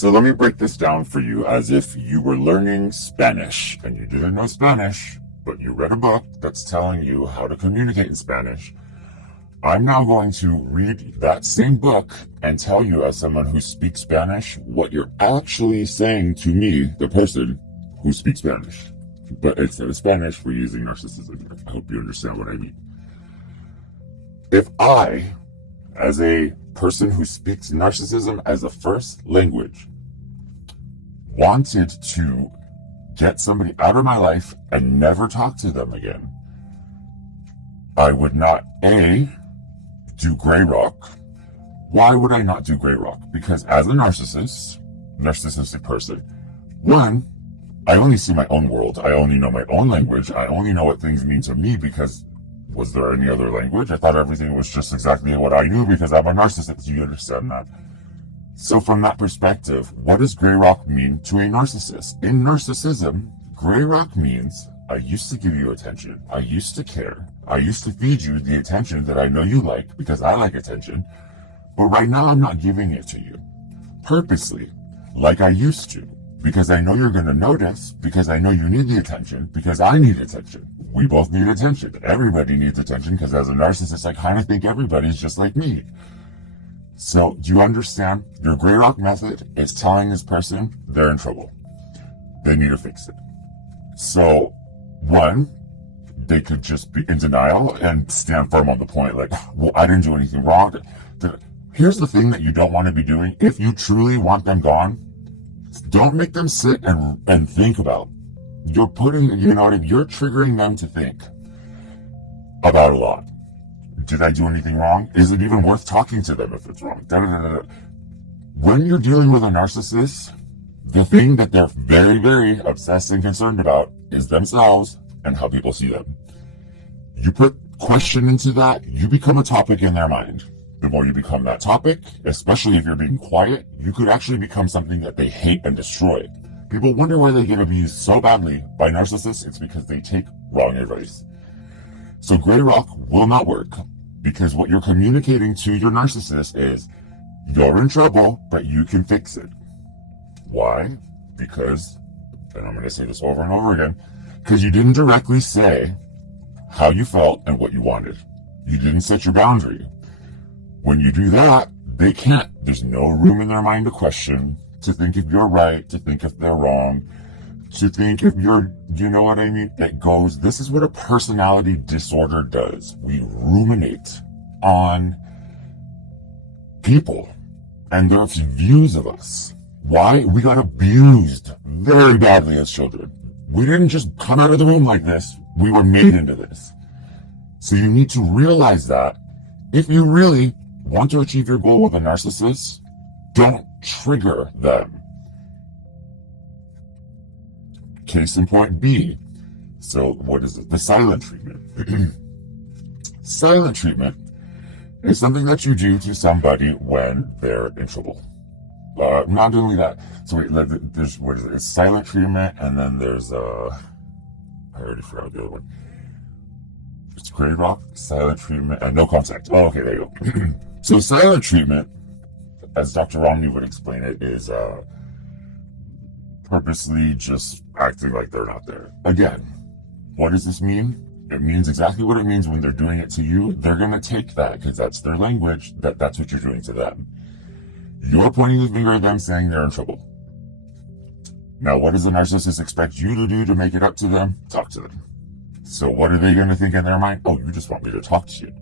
So let me break this down for you as if you were learning Spanish and you didn't know Spanish, but you read a book that's telling you how to communicate in Spanish. I'm now going to read that same book and tell you, as someone who speaks Spanish, what you're actually saying to me, the person who speaks Spanish. But instead of Spanish, we're using narcissism. I hope you understand what I mean. If I, as a person who speaks narcissism as a first language, wanted to get somebody out of my life and never talk to them again, I would not, A, do Grayrock. Why would I not do Grayrock? Because as a narcissistic person, one, I only see my own world. I only know my own language. I only know what things mean to me because was there any other language? I thought everything was just exactly what I knew because I'm a narcissist. You understand that? So from that perspective, what does Grayrock mean to a narcissist? In narcissism, Grayrock means I used to give you attention. I used to care. I used to feed you the attention that I know you like because I like attention. But right now I'm not giving it to you purposely like I used to because I know you're going to notice, because I know you need the attention, because I need attention. We both need attention. Everybody needs attention because as a narcissist, I kind of think everybody's just like me. So do you understand? Your Grayrock method is telling this person they're in trouble. They need to fix it. So one, they could just be in denial and stand firm on the point like, well, I didn't do anything wrong. Here's the thing that you don't want to be doing. If you truly want them gone, don't make them sit and think about. You're putting, you're triggering them to think about a lot. Did I do anything wrong? Is it even worth talking to them if it's wrong? When you're dealing with a narcissist, the thing that they're very, very obsessed and concerned about is themselves and how people see them. You put question into that, you become a topic in their mind. The more you become that topic, especially if you're being quiet, you could actually become something that they hate and destroy. People wonder why they get abused so badly by narcissists. It's because they take wrong advice. So Grayrock will not work because what you're communicating to your narcissist is you're in trouble, but you can fix it. Why? Because, and I'm going to say this over and over again, because you didn't directly say how you felt and what you wanted. You didn't set your boundary. When you do that, they can't. There's no room in their mind to question, to think if you're right, to think if they're wrong, to think if you're, you know what I mean? It goes, this is what a personality disorder does. We ruminate on people and their views of us. Why? We got abused very badly as children. We didn't just come out of the room like this. We were made into this. So you need to realize that if you really want to achieve your goal with a narcissist, don't trigger them. Case in point B. So what is it? The silent treatment. Silent treatment is something that you do to somebody when they're in trouble. Not only that. So wait, there's, what is it? It's silent treatment, and then there's, I already forgot the other one. It's Grayrock, silent treatment, and no contact. Oh, okay, there you go. So silent treatment, as Dr. Romney would explain it, is purposely just acting like they're not there. Again, what does this mean? It means exactly what it means when they're doing it to you. They're going to take that because that's their language, that's what you're doing to them. You're pointing the finger at them saying they're in trouble. Now, what does the narcissist expect you to do to make it up to them? Talk to them. So what are they going to think in their mind? Oh, you just want me to talk to you.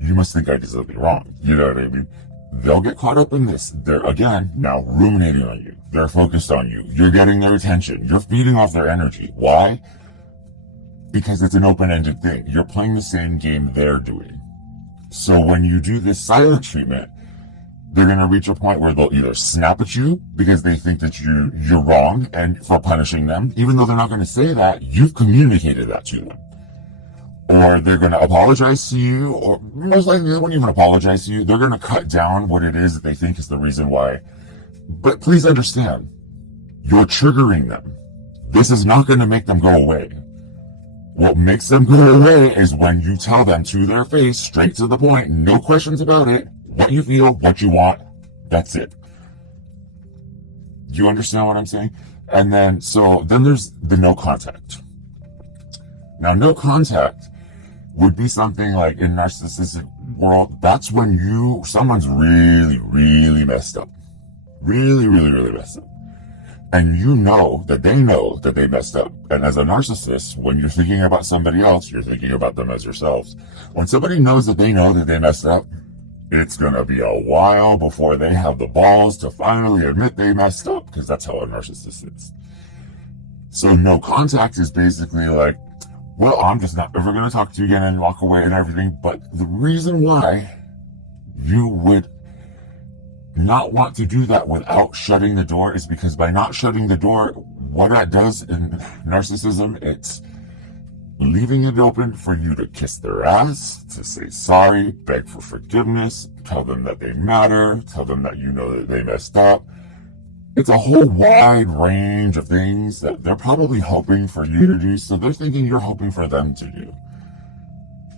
You must think I did something wrong. You know what I mean? They'll get caught up in this. They're, again, now ruminating on you. They're focused on you. You're getting their attention. You're feeding off their energy. Why? Because it's an open-ended thing. You're playing the same game they're doing. So when you do this silent treatment, they're going to reach a point where they'll either snap at you because they think that you're wrong and for punishing them, even though they're not going to say that, you've communicated that to them. Or they're going to apologize to you, or most likely they won't even apologize to you. They're going to cut down what it is that they think is the reason why. But please understand, you're triggering them. This is not going to make them go away. What makes them go away is when you tell them to their face, straight to the point, no questions about it, what you feel, what you want, that's it. Do you understand what I'm saying? And then, so then there's the no contact. Now, no contact would be something like in narcissistic world, that's when someone's really, really messed up. Really, really, really messed up. And you know that they messed up. And as a narcissist, when you're thinking about somebody else, you're thinking about them as yourselves. When somebody knows that they messed up, it's going to be a while before they have the balls to finally admit they messed up, because that's how a narcissist is. So no contact is basically like, well, I'm just not ever going to talk to you again and walk away and everything. But the reason why you would not want to do that without shutting the door is because by not shutting the door, what that does in narcissism, it's leaving it open for you to kiss their ass, to say sorry, beg for forgiveness, tell them that they matter, tell them that you know that they messed up. It's a whole wide range of things that they're probably hoping for you to do, so they're thinking you're hoping for them to do.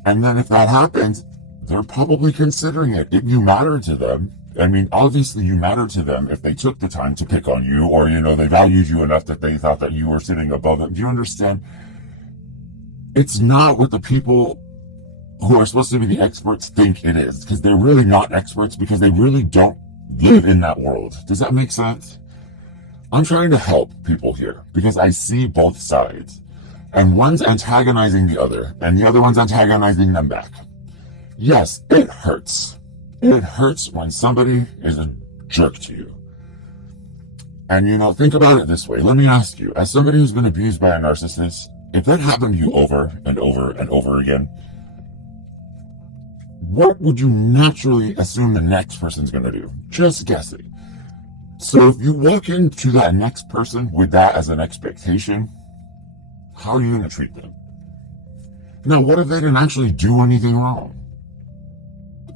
And then if that happens, they're probably considering it. If you matter to them, I mean, obviously you matter to them if they took the time to pick on you, or, they valued you enough that they thought that you were sitting above them. Do you understand? It's not what the people who are supposed to be the experts think it is, because they're really not experts, because they really don't live in that world. Does that make sense? I'm trying to help people here because I see both sides, and one's antagonizing the other, and the other one's antagonizing them back. Yes, it hurts. It hurts when somebody is a jerk to you. And think about it this way. Let me ask you, as somebody who's been abused by a narcissist, if that happened to you over and over and over again, what would you naturally assume the next person's going to do? Just guessing. So if you walk into that next person with that as an expectation, how are you going to treat them? Now, what if they didn't actually do anything wrong?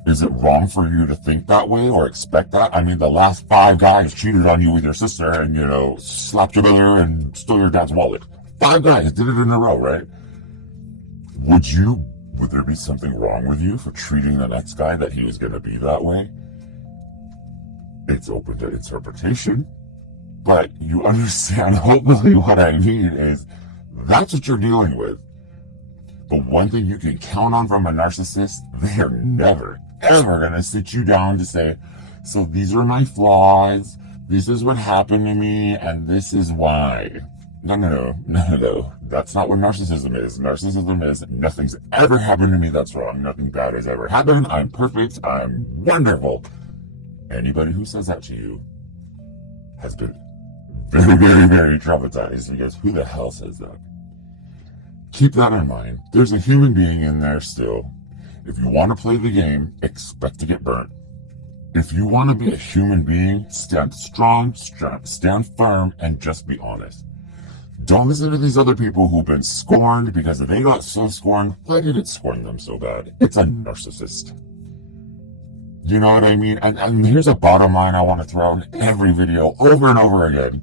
Is it wrong for you to think that way or expect that? I mean, the last 5 guys cheated on you with your sister and, slapped your mother and stole your dad's wallet. 5 guys did it in a row, right? Would there be something wrong with you for treating the next guy that he was going to be that way? It's open to interpretation, but you understand hopefully what I mean is that's what you're dealing with. But one thing you can count on from a narcissist, they are never, ever going to sit you down to say, so these are my flaws, this is what happened to me, and this is why. No. That's not what narcissism is. Narcissism is nothing's ever happened to me that's wrong. Nothing bad has ever happened. I'm perfect. I'm wonderful. Anybody who says that to you has been very, very, very traumatized, because who the hell says that? Keep that in mind. There's a human being in there still. If you want to play the game, expect to get burnt. If you want to be a human being, stand strong, stand firm, and just be honest. Don't listen to these other people who've been scorned because they got so scorned. Why did it scorn them so bad? It's a narcissist. You know what I mean? And here's a bottom line I want to throw in every video over and over again.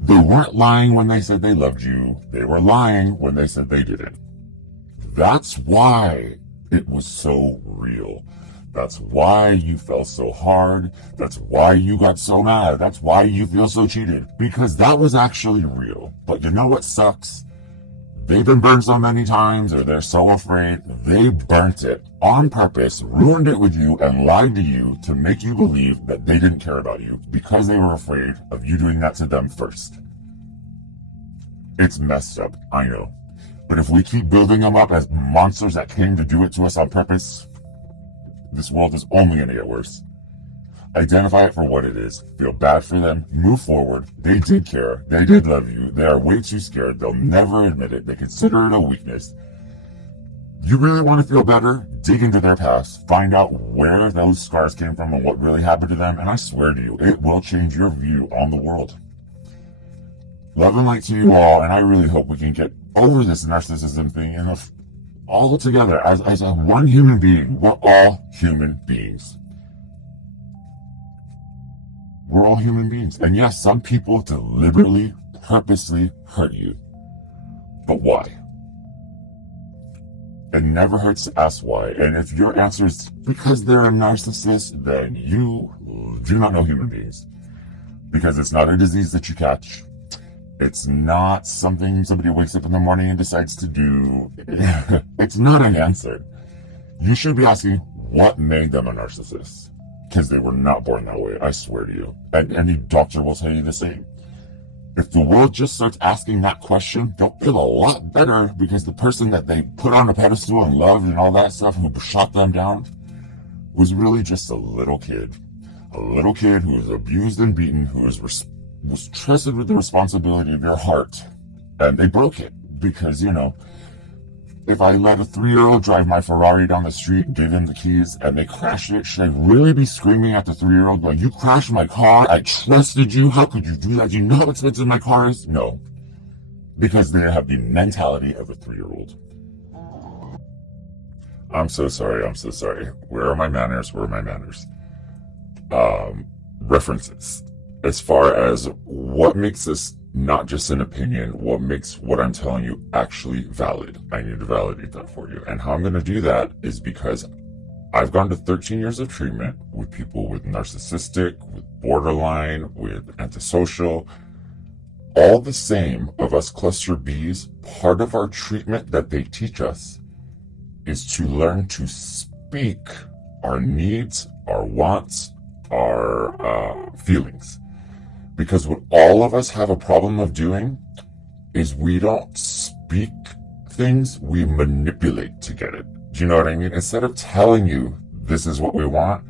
They weren't lying when they said they loved you. They were lying when they said they didn't. That's why it was so real. That's why you fell so hard. That's why you got so mad. That's why you feel so cheated. Because that was actually real. But you know what sucks? They've been burned so many times, or they're so afraid, they burnt it on purpose, ruined it with you, and lied to you to make you believe that they didn't care about you because they were afraid of you doing that to them first. It's messed up, I know. But if we keep building them up as monsters that came to do it to us on purpose, this world is only going to get worse. Identify it for what it is. Feel bad for them. Move forward. They did care. They did love you. They are way too scared. They'll never admit it. They consider it a weakness. You really want to feel better? Dig into their past. Find out where those scars came from and what really happened to them. And I swear to you, it will change your view on the world. Love and light to you all. And I really hope we can get over this narcissism thing and all together as one human being. We're all human beings. We're all human beings. And yes, some people deliberately, purposely hurt you. But why? It never hurts to ask why. And if your answer is because they're a narcissist, then you do not know human beings. because it's not a disease that you catch. It's not something somebody wakes up in the morning and decides to do. It's not an answer. You should be asking what made them a narcissist, because they were not born that way, I swear to you. And any doctor will tell you the same. If the world just starts asking that question, they'll feel a lot better, because the person that they put on a pedestal and loved and all that stuff, who shot them down, was really just a little kid. A little kid who was abused and beaten, who was trusted with the responsibility of your heart. And they broke it because, you know, if I let a 3-year-old drive my Ferrari down the street, give him the keys, and they crash it, should I really be screaming at the 3-year-old going, you crashed my car, I trusted you, how could you do that? Do you know how expensive my car is? No. Because they have the mentality of a 3-year-old. I'm so sorry. Where are my manners? References. As far as what makes this not just an opinion, what makes what I'm telling you actually valid. I need to validate that for you. And how I'm going to do that is because I've gone to 13 years of treatment with people with narcissistic, with borderline, with antisocial. All the same of us cluster Bs, part of our treatment that they teach us is to learn to speak our needs, our wants, our feelings. Because what all of us have a problem of doing is we don't speak things, we manipulate to get it. Do you know what I mean? Instead of telling you this is what we want,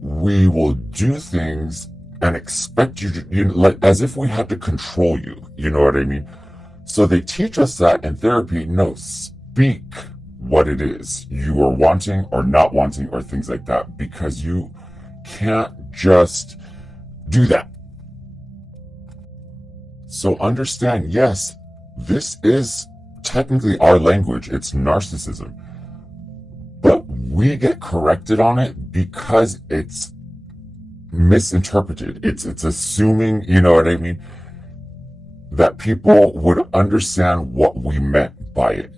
we will do things and expect you to, like, as if we had to control you. You know what I mean? So they teach us that in therapy. No, speak what it is you are wanting or not wanting or things like that, because you can't just do that. So understand, yes, this is technically our language. It's narcissism. But we get corrected on it because it's misinterpreted. It's assuming, you know what I mean, that people would understand what we meant by it.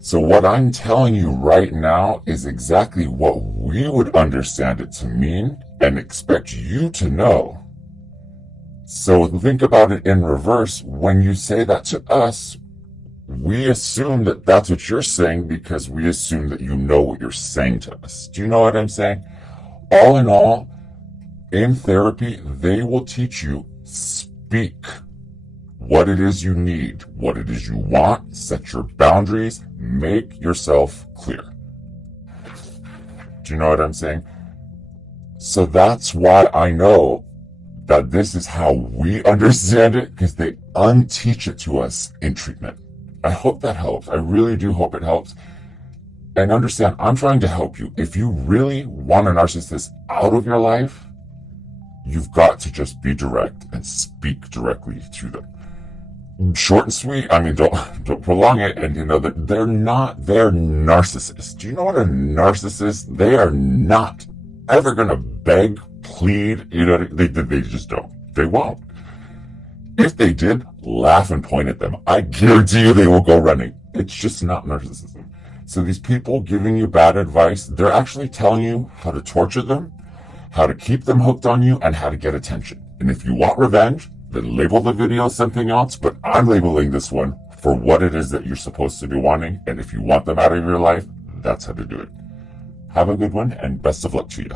So what I'm telling you right now is exactly what we would understand it to mean and expect you to know. So think about it in reverse. When you say that to us, we assume that that's what you're saying because we assume that you know what you're saying to us. Do you know what I'm saying? All in all, in therapy, they will teach you speak what it is you need, what it is you want, set your boundaries, make yourself clear. Do you know what I'm saying? So that's why I know that this is how we understand it, because they unteach it to us in treatment. I hope that helps. I really do hope it helps. And understand, I'm trying to help you. If you really want a narcissist out of your life, you've got to just be direct and speak directly to them. Short and sweet. I mean, don't prolong it. And you know that they're narcissists. Do you know what a narcissist? They are not ever going to beg, plead, you know, they just don't. They won't. If they did, laugh and point at them. I guarantee you they will go running. It's just not narcissism. So these people giving you bad advice, they're actually telling you how to torture them, how to keep them hooked on you, and how to get attention. And if you want revenge, then label the video something else, but I'm labeling this one for what it is that you're supposed to be wanting. And if you want them out of your life, that's how to do it. Have a good one, and best of luck to you.